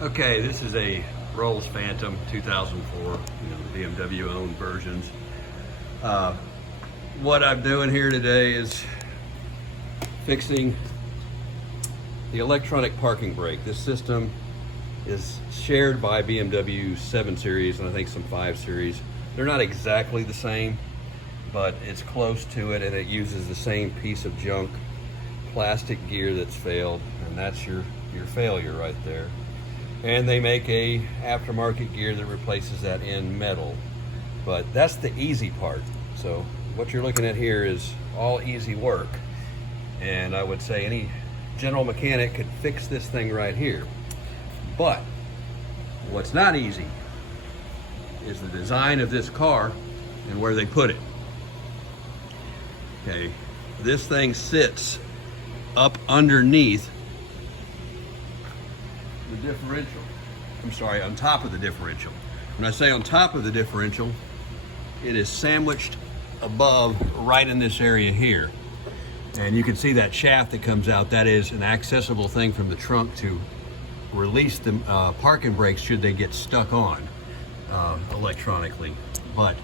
Okay, this is a Rolls Phantom 2004, the BMW owned versions. What I'm doing here today is fixing the electronic parking brake. This system is shared by BMW 7 Series and I think some 5 Series. They're not exactly the same, but it's close to it, and it uses the same piece of junk plastic gear that's failed, and that's your failure right there. And they make a aftermarket gear that replaces that in metal, but that's the easy part. So what you're looking at here is all easy work, and I would say any general mechanic could fix this thing right here. But what's not easy is the design of this car and where they put it. Okay, this thing sits up underneath the differential. I'm sorry, on top of the differential. When I say on top of the differential, it is sandwiched above right in this area here. And you can see that shaft that comes out. That is an accessible thing from the trunk to release the parking brakes should they get stuck on electronically. But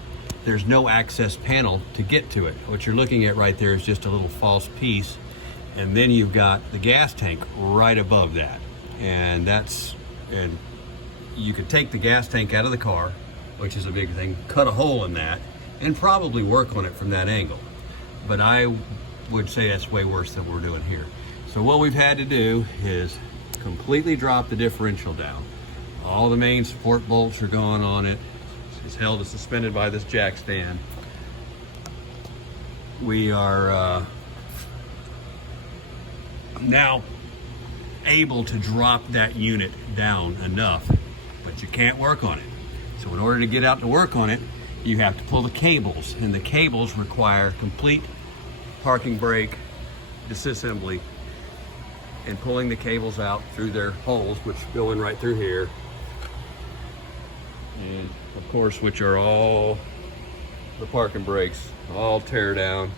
there's no access panel to get to it. What you're looking at right there is just a little false piece. And then you've got the gas tank right above that. And you could take the gas tank out of the car, which is a big thing, cut a hole in that, and probably work on it from that angle. But I would say that's way worse than we're doing here. So what we've had to do is completely drop the differential down. All the main support bolts are gone on it. It's held and suspended by this jack stand. We are now able to drop that unit down enough, but you can't work on it. So in order to get out to work on it, you have to pull the cables, and the cables require complete parking brake disassembly and pulling the cables out through their holes, which go in right through here, and of course, which are all the parking brakes, all tear down,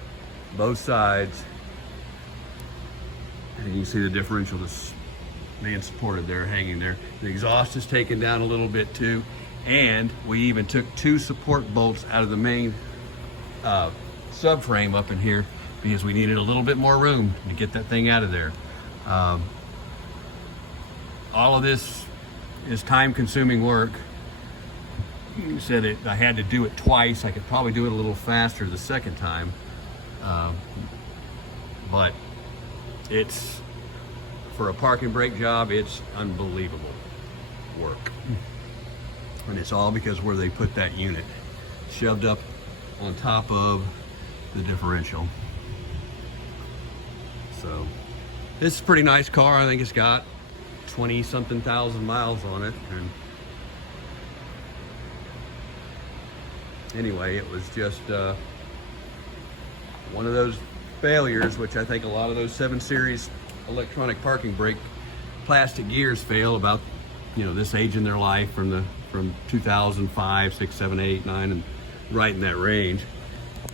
both sides. And you can see the differential that's being supported there, hanging there. The exhaust is taken down a little bit too, and we even took 2 support bolts out of the main subframe up in here because we needed a little bit more room to get that thing out of there. All of this is time-consuming work. You said I had to do it twice. I could probably do it a little faster the second time, but it's, for a parking brake job, it's unbelievable work. And it's all because where they put that unit shoved up on top of the differential. So this is a pretty nice car. I think it's got 20-something thousand miles on it. And anyway, it was just one of those failures, which I think a lot of those 7 Series electronic parking brake plastic gears fail about, this age in their life, from 2005, 6, 7, 8, 9, and right in that range.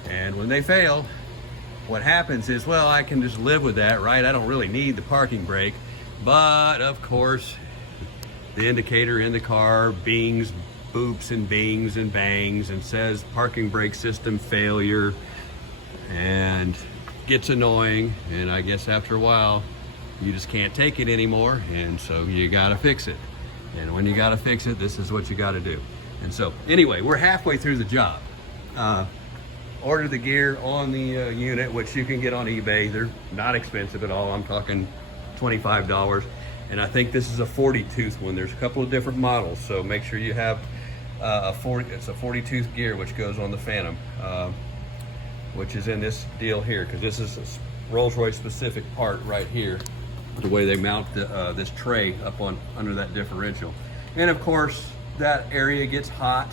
And when they fail, what happens is, well, I can just live with that, right? I don't really need the parking brake. But of course, the indicator in the car bings, boops and bings and bangs and says parking brake system failure, and gets annoying. And I guess after a while, you just can't take it anymore, and so you gotta fix it. And when you gotta fix it, this is what you gotta do. And so anyway, we're halfway through the job. Ordered the gear on the unit, which you can get on eBay. They're not expensive at all. I'm talking $25. And I think this is a 40 tooth one. There's a couple of different models, so make sure you have it's a 40 tooth gear, which goes on the Phantom, which is in this deal here, because this is a Rolls-Royce specific part right here, the way they mount this tray up on under that differential. And of course, that area gets hot,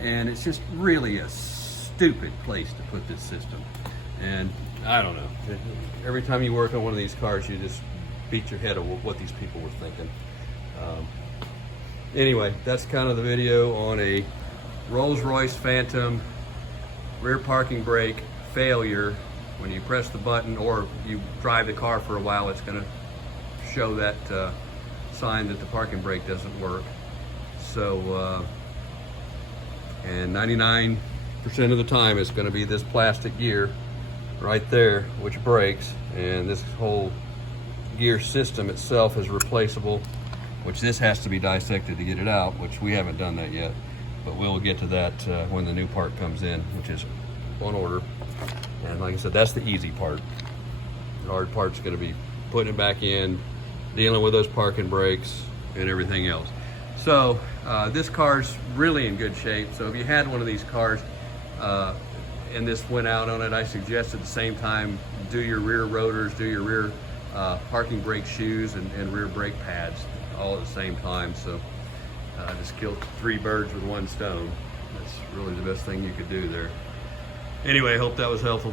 and it's just really a stupid place to put this system. And I don't know, every time you work on one of these cars, you just beat your head of what these people were thinking. Anyway, that's kind of the video on a Rolls-Royce Phantom rear parking brake failure. When you press the button or you drive the car for a while, it's going to show that sign that the parking brake doesn't work. So, and 99% of the time it's going to be this plastic gear right there which breaks, and this whole gear system itself is replaceable, which this has to be dissected to get it out, which we haven't done that yet, but we'll get to that when the new part comes in, which is on order. And like I said, that's the easy part. The hard part's going to be putting it back in, dealing with those parking brakes and everything else. So this car's really in good shape. So if you had one of these cars and this went out on it, I suggest at the same time do your rear rotors, do your rear parking brake shoes and rear brake pads all at the same time. So just killed 3 birds with 1 stone. That's really the best thing you could do there. Anyway, hope that was helpful.